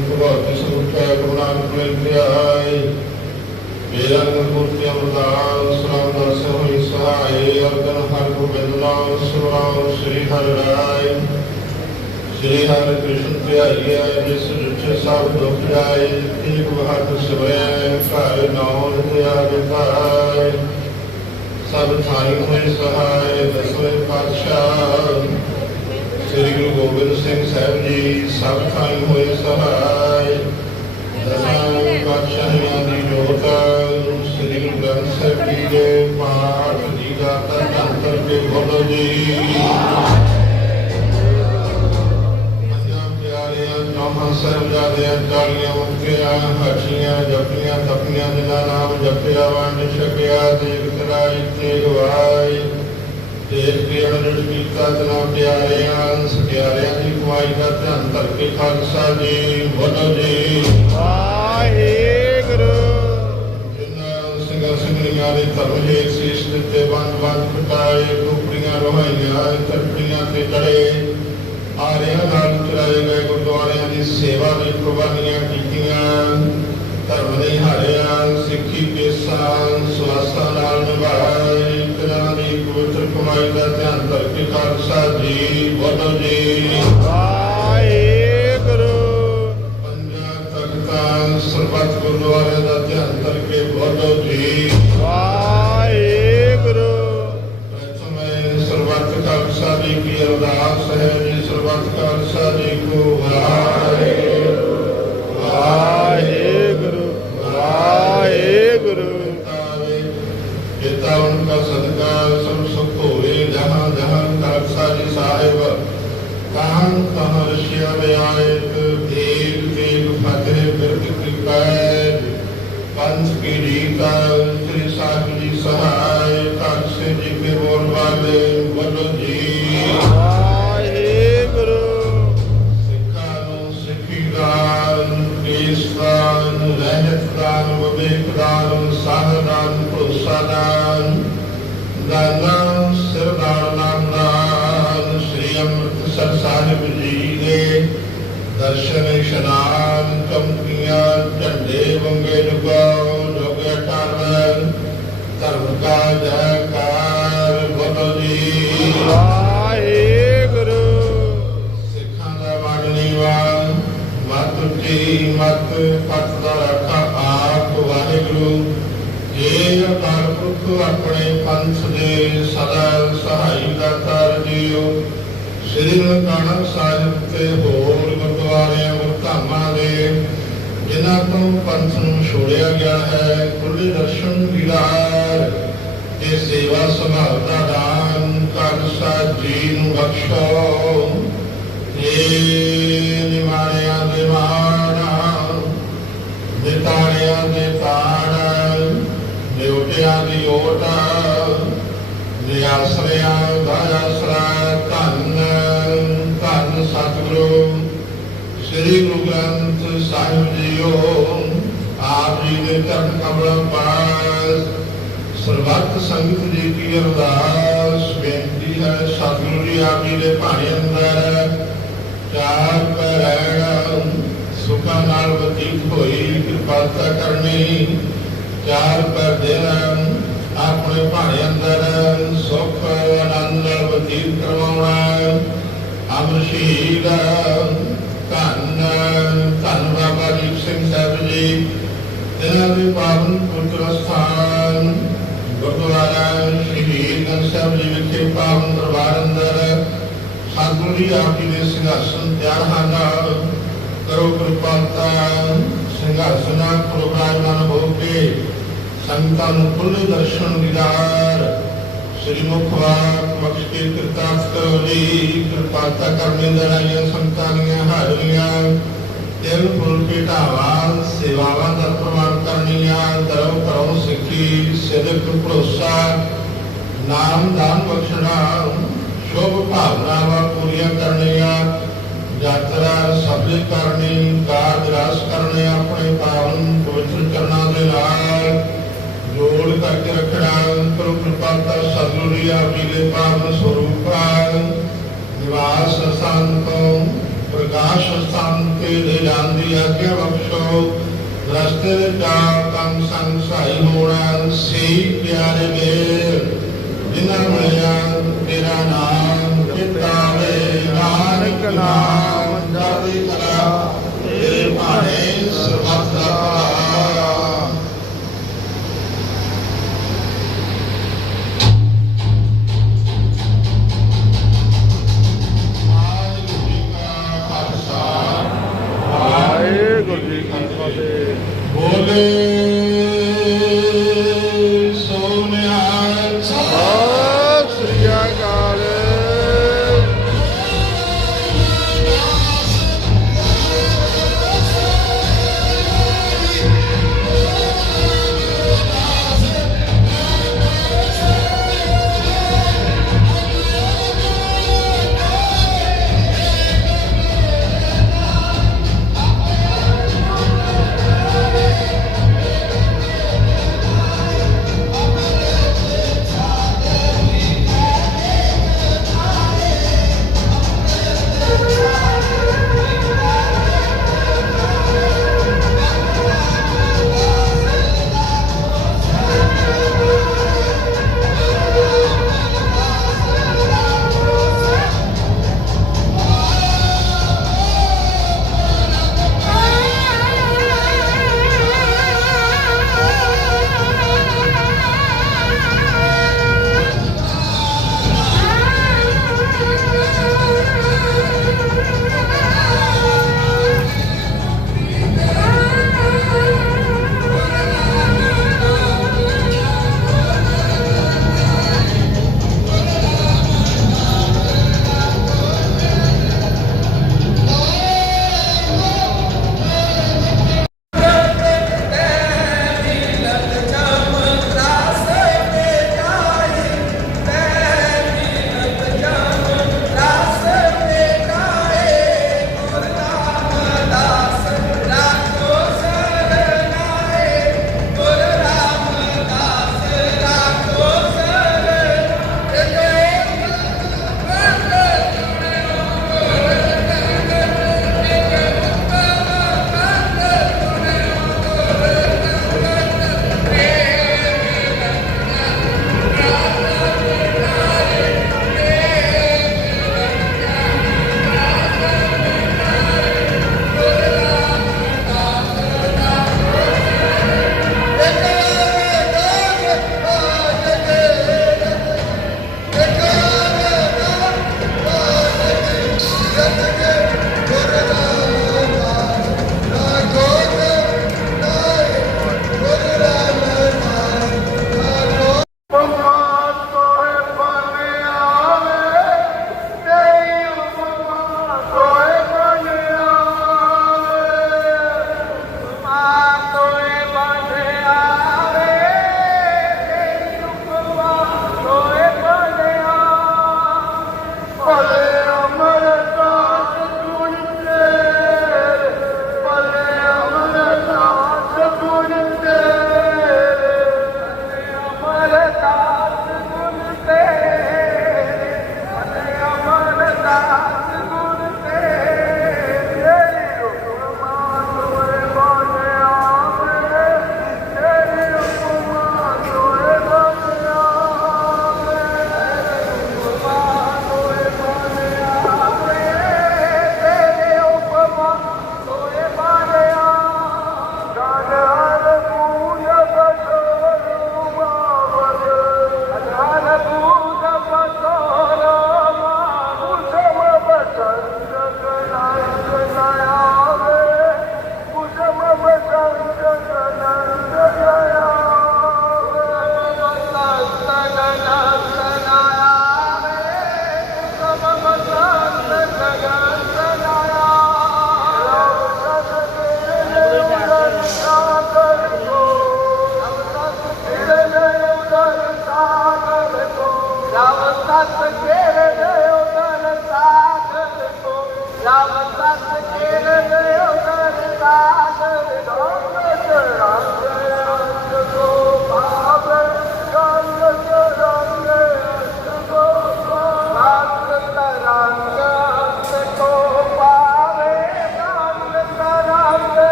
ਭਗਵਤੀ ਸੰਖਿਆ ਗੁਰੂ ਨਾਨਕ ਦੇਵ ਆਏ ਮੇਰਾ ਗੁਰਮੁਖਿ ਅਮਰਦਾਸ ਰਾਮ ਦਾਸ ਹੋਈ ਸਹਾਏ ਅਰਜਨ ਹਰ ਗੋਬਿੰਦ ਨਾਮ ਸੁਰਾਮ ਸ੍ਰੀ ਹਰਿ ਰਾਏ ਸ੍ਰੀ ਹਰਿ ਕ੍ਰਿਸ਼ਨ ਧਿਆਈਐ ਜਿਸ ਜਿਛ ਸਭ ਦੁਖ ਜਾਏ ਤੀਕ ਬਹਾਦਰ ਸਿਵਰੈ ਘਰ ਨਾਮ ਧਿਆਵੇ ਪਾਏ ਸਭ ਥਾਈ ਹੋਏ ਸਹਾਏ, ਦਸਵੇਂ ਪਾਤਸ਼ਾਹ। ਸ੍ਰੀ ਗੁਰੂ ਗੋਬਿੰਦ ਸਿੰਘ ਸਾਹਿਬ ਜੀ, ਸਭ ਥਾਈ ਹੋਏ ਸਹਾਇ ਦਸਾਂ ਪਾਤਸ਼ਾਹਾਂ ਦੀ ਜੋਤ, ਸ੍ਰੀ ਗੁਰੂ ਗ੍ਰੰਥ ਸਾਹਿਬ ਜੀ ਦੇ ਪਾਠ ਦੀ ਗਾਥਾ ਧੰਤਰ ਕੇ ਬੋਲੋ ਜੀ। ਸਾਹਿਬਜ਼ਾਦਿਆਂ, ਚਾਲੀਆਂ ਮੁਕੀਆਂ ਹਰਸ਼ੀਆਂ ਜਪੀਆਂ ਤਪੀਆਂ, ਜਿਨ੍ਹਾਂ ਨਾਮ ਜਪਿਆ, ਵੰਡ ਛਕਿਆ ਦੇਖ ਤਰਾਈ ਤੇ ਗਵਾਈ ਕੇ ਅਨੰਦ ਕੀਤਾ ਤਨਾ ਪਿਆਰਿਆਂ ਸਤਿਆਰਿਆਂ ਦੀ ਕਮਾਈ ਦਾ ਧਿਆਨ ਧਰ ਕੇ ਖਾਲਸਾ ਜੀ ਬੋਲੋ ਜੀ। ਵਾਹਿਗੁਰੂ। ਜਿਨ੍ਹਾਂ ਸਿੰਘਾਂ ਸਿੰਘਣੀਆਂ ਦੇ ਧਰਮ ਦੇ ਸੀਸ ਦਿੱਤੇ ਬੰਦ ਬੰਦ ਪਟਾਏ ਟੋਪੜੀਆਂ ਰੋਹਾਈਆਂ ਤਰਪੜੀਆਂ ਤੇ ਚੜੇ। ਆਰਿਆਂ ਨਾਲ ਚਲਾਏ ਗਏ ਗੁਰਦੁਆਰਿਆਂ ਦੀ ਸੇਵਾ ਲਈ ਕੁਰਬਾਨੀਆਂ ਕੀਤੀਆਂ ਧਰਮ ਦੇ ਹਾਰਿਆਂ ਸਿੱਖੀ ਕੇਸਾਂ ਸਵਾਸਾਂ ਨਾਲ ਦੀ ਕਮਾਈ ਦਾ ਧਿਆਨ ਧਰ ਕੇ ਖਾਲਸਾ ਜੀ ਬੋਲੋ ਜੀ। ਵਾਹਿਗੁਰੂ। ਪੰਜਾਂ ਤਖਤਾਂ ਸਰਬੱਤ ਗੁਰਦੁਆਰੇ ਦਾ ਧਿਆਨ ਧਰ ਕੇ ਬੋਲੋ ਜੀ। ਦੇ ਦਰਸ਼ਨ ਇਸ਼ਨਾਨ ਚਮਕੀਆਂ ਝੰਡੇ ਵੰਗੇ ਜੁਗਾਓ ਜੋਗ ਅਟਲ ਧਰਮ ਕਾ ਜੈ ਨਾਨਕ ਸਾਹਿਬ ਤੇ ਹੋਰ ਗੁਰਦੁਆਰਿਆਂ ਗੁਰਧਾਮਾਂ ਦੇ, ਜਿਨ੍ਹਾਂ ਤੋਂ ਪੰਥ ਨੂੰ ਛੋੜਿਆ ਗਿਆ ਹੈ ਖੁੱਲੇ ਦਰਸ਼ਨ ਦੀਦਾਰ ਤੇ ਸੇਵਾ ਸੰਭਾਲ ਦਾ ਦਾਨ ਖਾਲਸਾ ਜੀ ਨੂੰ ਬਖਸ਼ੋ। ਇਹ ਨਿਵਾਰਿਆਂ ਦੇ ਮਾਣਾ ਨਿਤਾਰਿਆਂ ਦੇ ਦੀ ਓਟ, ਨਿਆਸਰਿਆਂ ਦਾ ਆਸਰਾ ਧੰਨ ਧੰਨ ਸਤਿਗੁਰੂ ਸ੍ਰੀ ਗੁਰੂ ਗ੍ਰੰਥ ਸਾਹਿਬ ਜੀਓ ਆਪ ਜੀ ਦੇ ਚਰਨ ਕਮਲ ਪਾਸ। ਸਰਬੱਤ ਸੰਗਤ ਜੀ ਕੀ ਅਰਦਾਸ, ਬੇਨਤੀ ਹੈ ਸਤਿਗੁਰੂ ਜੀ ਆਪ ਜੀ ਦੇ ਭਾਣੇ ਅੰਦਰ। ਚਾਰ ਪੈਰਣ ਸੁਖਾਂ ਨਾਲ ਬਤੀਤ ਹੋਈ ਕਿਰਪਾਲਤਾ ਕਰਨੀ। ਚਾਰ ਪੈਰ ਦੇਣਾ ਆਪਣੇ ਭਾਣੇ ਅੰਦਰ, ਸੁਖ, ਆਨੰਦ ਬਤੀਤ ਕਰਵਾਉਣਾ। ਅਮਰ ਸ਼ਹੀਦ ਧੰਨ ਧੰਨ ਬਾਬਾ ਦੀਪ ਸਿੰਘ ਸਾਹਿਬ ਜੀ, ਇਹਨਾਂ ਦੇ ਪਾਵਨ ਪੁੱਤਰ ਸਥਾਨ ਗੁਰਦੁਆਰਾ ਸ਼ਹੀਦ ਗੰਜ ਸਾਹਿਬ ਜੀ ਵਿਖੇ ਪਾਵਨ ਦਰਬਾਰ ਅੰਦਰ ਸਤਿਗੁਰੂ ਜੀ ਆਪ ਜੀ ਦੇ ਸਿੰਘਾਸਨ ਤਿਆਰ ਹਨ ਕਰੋ ਕਿਰਪਾਲਤਾ ਸਿੰਘਾਸਨਾਂ ਪ੍ਰੋਗਰਾਮਾਂ ਹੋ ਕੇ ਸੰਤਾਂ ਨੂੰ ਖੁੱਲੇ ਦਰਸ਼ਨ ਦੀਦਾਰ ਸ੍ਰੀ ਮੁਖਵਾਕ ਬਖਸ਼ ਕੇ ਕਰੋ ਜੀ ਕਿਰਪਾਲਤਾ ਕਰਨੇ ਦਰਾਈਆਂ ਸੰਤਾਂ ਦੀਆਂ ਹਾਜ਼ਰੀਆਂ ਦਿਲ ਫੁੱਲ ਕੇ ਸੇਵਾਵਾਂ ਦਾ ਪ੍ਰਮਾਣ ਕਰਨੀਆਂ ਦਰੋਂ ਕਰੋ ਸਿੱਖੀ, ਸਿਦਕ, ਭਰੋਸਾ, ਨਾਮ, ਦਾਨ, ਬਖਸ਼ਣਾ, ਸ਼ੁਭ ਭਾਵਨਾਵਾਂ ਪੂਰੀਆਂ ਕਰਨੀਆਂ, ਯਾਤਰਾ ਸਭੇ ਕਰਨੀ, ਕਾਰਜ ਰਸ ਕਰਨੇ ਆਪਣੇ ਪਾਵਨ ਪਵਿੱਤਰ ਚਰਨਾਂ ਦੇ ਨਾਲ, ਜੋੜ ਕਰਕੇ ਰੱਖਣਾ ਕਰੋ ਕਿਰਪਾਲਤਾ ਸਤਿਗੁਰੂ ਜੀ ਪਾਵਨ ਸਰੂਪਾਂ ਨਿਵਾਸ ਸੰਤੋਂ, ਪ੍ਰਕਾਸ਼ ਸੰਤੇ ਦੇ ਜਾਂਦੀ ਆਗਿਆ ਬਖਸ਼ੋ। ਰਸਤੇ ਦਾ ਤਨ ਸੰਗ ਸਹਾਈ ਹੋਣਾ ਸੇ ਪਿਆਰੇ ਮੇਰ ਜਿਨ੍ਹਾਂ ਮਿਲਿਆ, ਤੇਰਾ ਨਾਮ ਚਿਤਾਵੇ ਨਾਨਕ ਨਾਮ ਜਪਿ ਕਰਾ।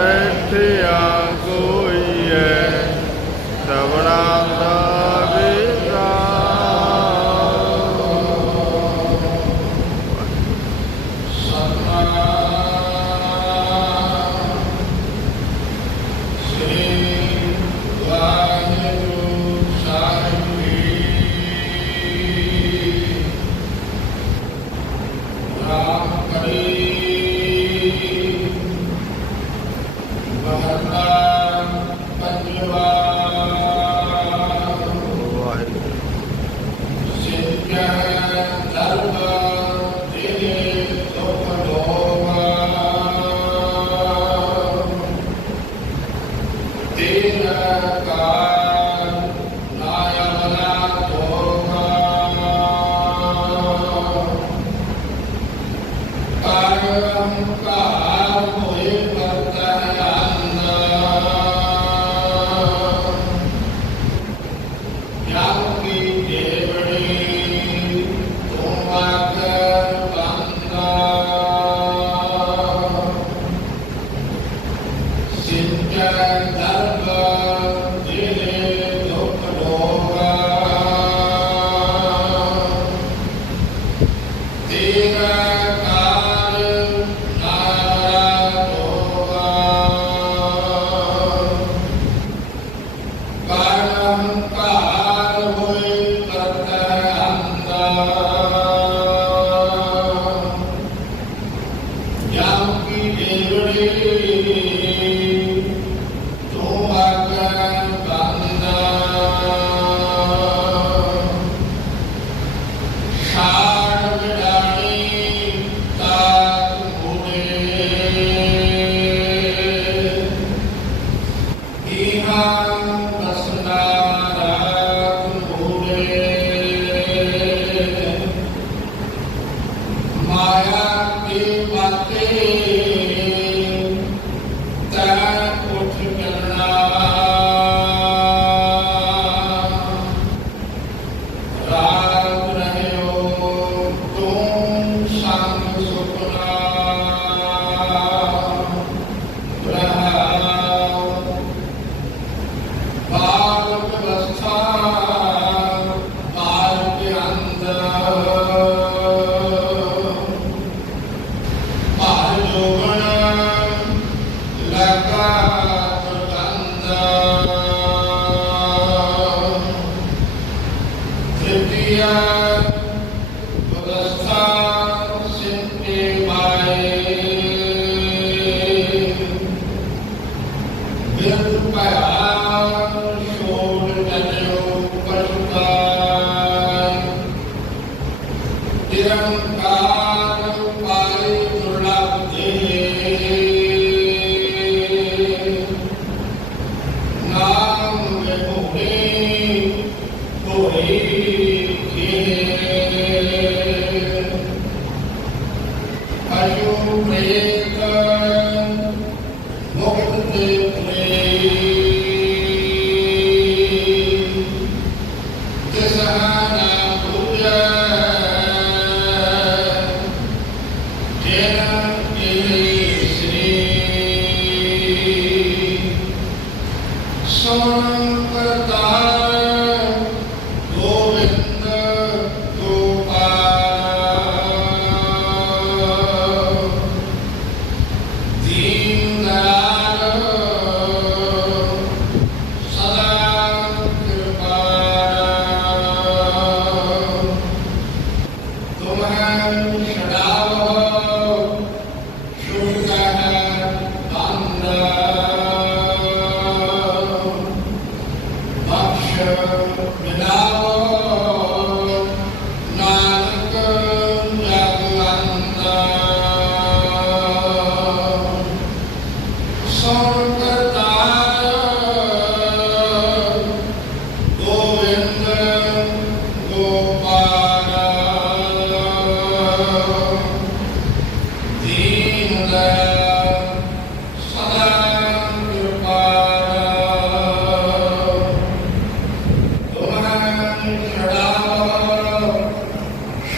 ਪਾਸ ਬੈਠਿਆ ਤੇਰਾ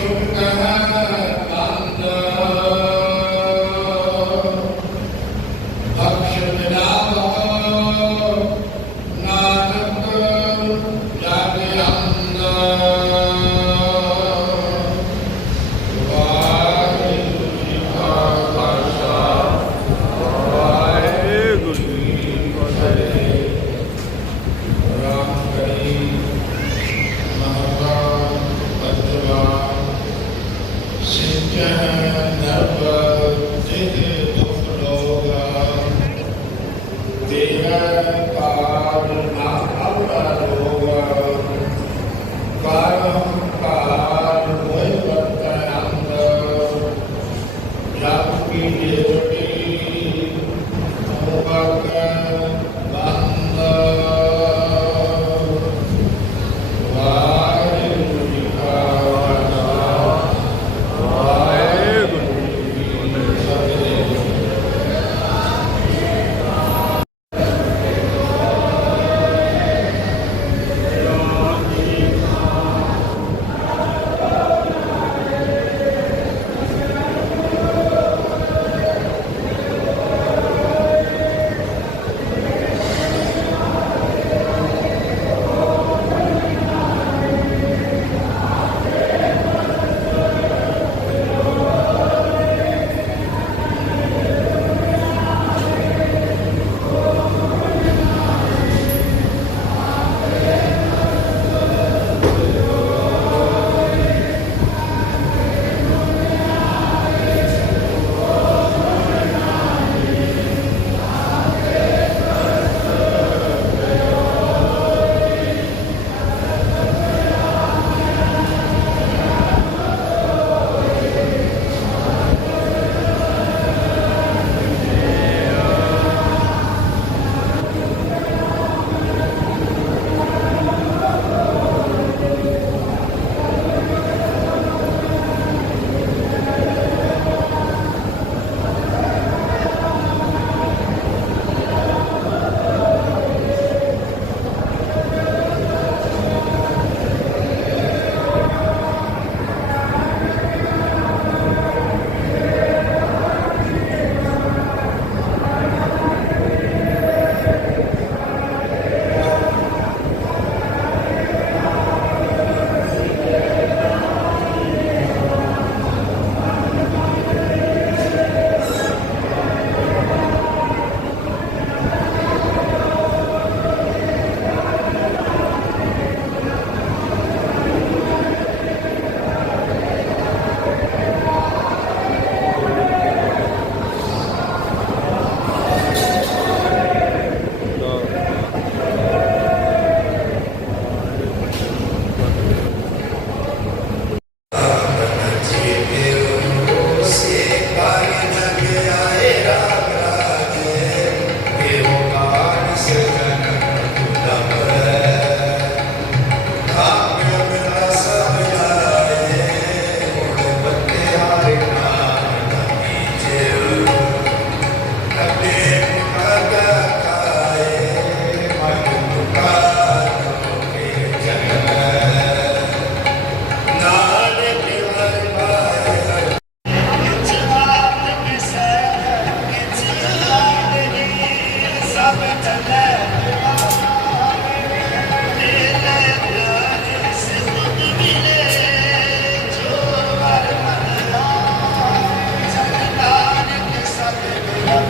Show the Amém.